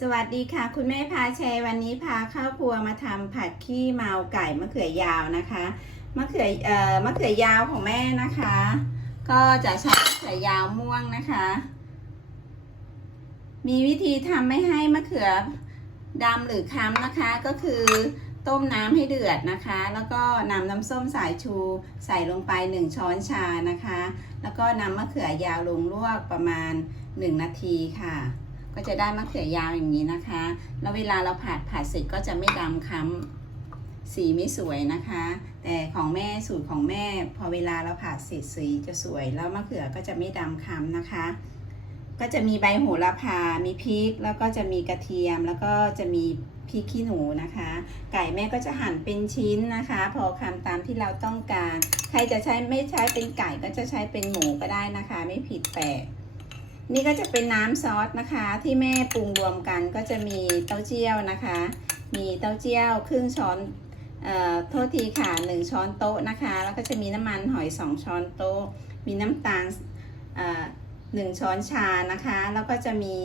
สวัสดีค่ะ คุณแม่พาแชร์วันนี้พาข้าครัวมาทำผัดขี้เมาไก่มะเขือยาวนะคะมะเขือเอ่อมะเขือยาวของแม่นะคะ ก็จะใช้มะเขือยาวม่วงนะคะ มีวิธีทำไม่ให้มะเขือดำหรือค้ำนะคะ ก็คือต้มน้ำให้เดือดนะคะ แล้วก็นำน้ำส้มสายชูใส่ลงไป 1 ช้อนชานะคะ แล้วก็นำมะเขือยาวลงลวกประมาณ 1 นาทีค่ะ ก็จะได้มะเขือยาวอย่างนี้นะคะ แล้วเวลาเราผัดผัดเสร็จก็จะไม่ดำค้ำสีไม่สวยนะคะ แต่ของแม่สูตรของแม่ พอเวลาเราผัดเสร็จสีจะสวย แล้วมะเขือก็จะไม่ดำค้ำนะคะ ก็จะมีใบโหระพา มีพริก แล้วก็จะมีกระเทียม แล้วก็จะมีพริกขี้หนูนะคะ ไก่แม่ก็จะหั่นเป็นชิ้นนะคะ พอคำตามที่เราต้องการ ใครจะใช้ไม่ใช้เป็นไก่ก็จะใช้เป็นหมูก็ได้นะคะ ไม่ผิดแปลก นี่ก็จะเป็นน้ำซอสนะคะ ที่แม่ปรุงรวมกันก็จะมีเต้าเจี้ยวนะคะ มีเต้าเจี้ยวครึ่งช้อนเอ่อโทษทีค่ะหนึ่งช้อนโต๊ะนะคะ แล้วก็จะมีน้ำมันหอยสองช้อนโต๊ะ มีน้ำตาลเอ่อหนึ่งช้อนชานะคะ แล้วก็จะมี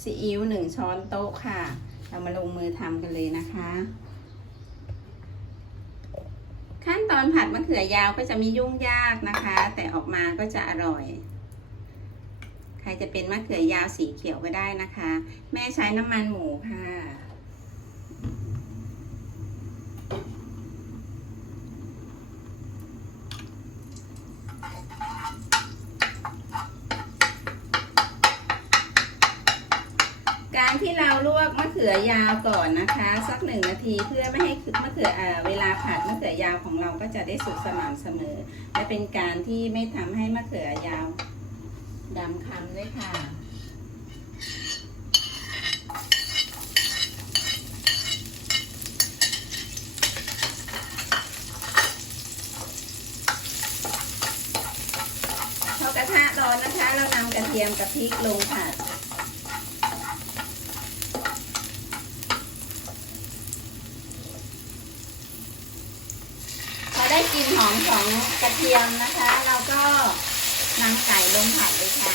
ซีอิ๊วหนึ่งช้อนโต๊ะค่ะ เรามาลงมือทำกันเลยนะคะ ขั้นตอนผัดมะเขือยาวก็จะมียุ่งยากนะคะ แต่ออกมาก็จะอร่อย รจะเป็นมะเขือยาวสีเขียวก็ได้นะคะ แม่ใช้น้ำมันหมูค่ะ การที่เราลวกมะเขือยาวก่อนนะคะ สักหนึ่งนาทีเพื่อไม่ให้มะเขือเอเวลาผัดมะเขือยาวของเราก็จะได้สุกสม่ำเสมอ และเป็นการที่ไม่ทำให้มะเขือยาวำคำด้วยค่ะพอกระทะร้อนนะคะ เรานำกระเทียมกับพริกลงผัดพอได้กลิ่นหอมของกระเทียมนะคะ เราก็นำไก่ลงผัดเลยค่ะ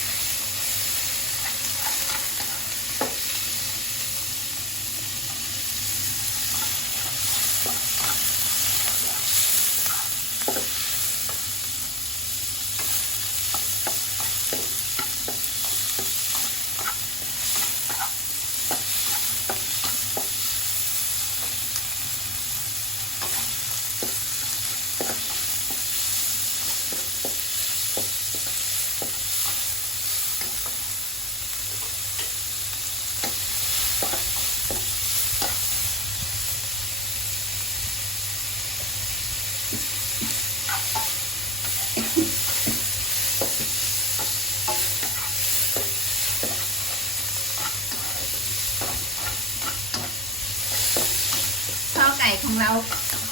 าว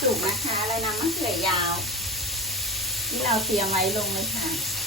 สุกนะคะ แล้วน้ำมะเขือยาว ที่เราเตรียมไว้ลงเลยค่ะ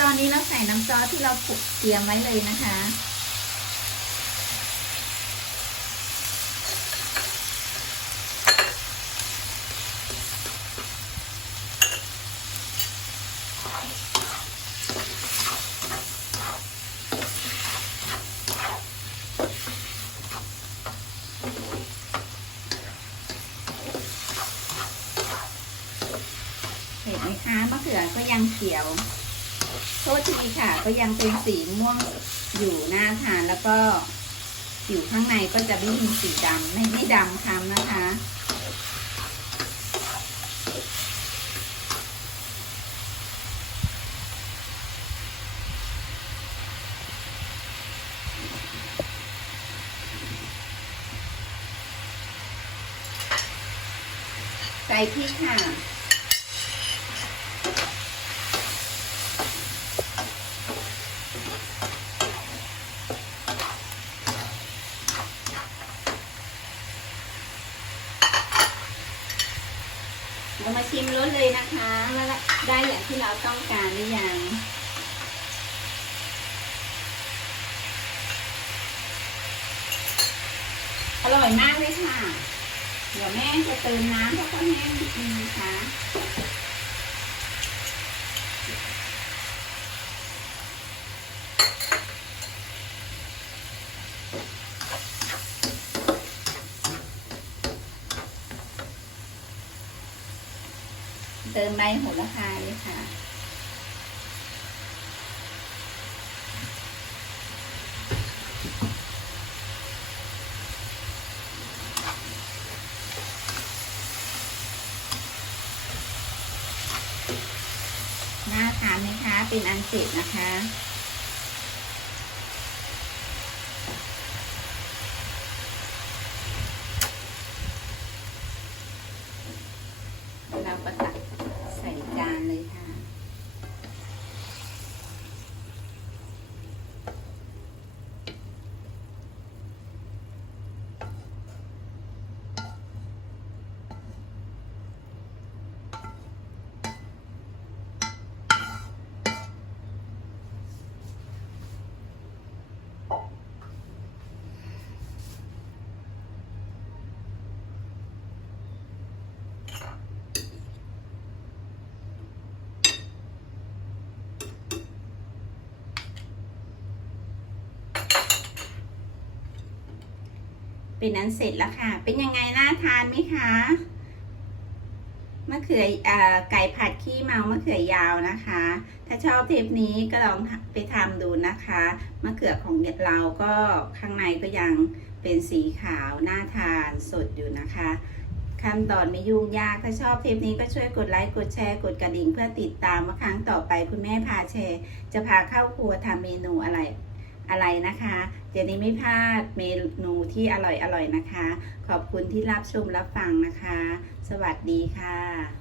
ขั้ นี้เราใส่น้ำซอสที่เราผูกเตรียมไว้เลยนะคะ เห็นไหมคะมะเขือก็ยังเขียว โทษทีค่ะ ก็ยังเป็นสีม่วงอยู่หน้าทานแล้วก็ผิวข้างในก็จะไม่มีสีดำไม่ไม่ดำคล้ำนะคะ ใส่พริกค่ะ ชิมรสเลยนะคะว่าได้อย่างที่เราต้องการหรือยังอร่อยมากเลยค่ะ เดี๋ยวแม่จะเติมน้ำเพราะเขาแห้งนิดนึงนะคะ เติมใบโหระพาเลยค่ะ น่าทานไหมคะ เป็นอันเสร็จนะคะ เราก็ตักใส่จานเลยค่ะ เป็นนั้นเสร็จแล้วค่ะ เป็นยังไงน่าทานไหมคะมะเขืออ่าไก่ผัดขี้เมามะเขือยาวนะคะ ถ้าชอบเทปนี้ก็ลองไปทำดูนะคะมะเขือของเราก็ข้างในก็ยังเป็นสีขาวน่าทานสดอยู่นะคะ ขั้นตอนไม่ยุ่งยาก ถ้าชอบเทปนี้ก็ช่วยกดไลค์ กดแชร์ กดกระดิ่งเพื่อติดตามว่าครั้งต่อไปคุณแม่พาแชร์ จะพาเข้าครัวทำเมนูอะไร อะไรนะคะ เจนี้ไม่พลาดเมนูที่อร่อยอร่อยนะคะ ขอบคุณที่รับชมรับฟังนะคะ สวัสดีค่ะ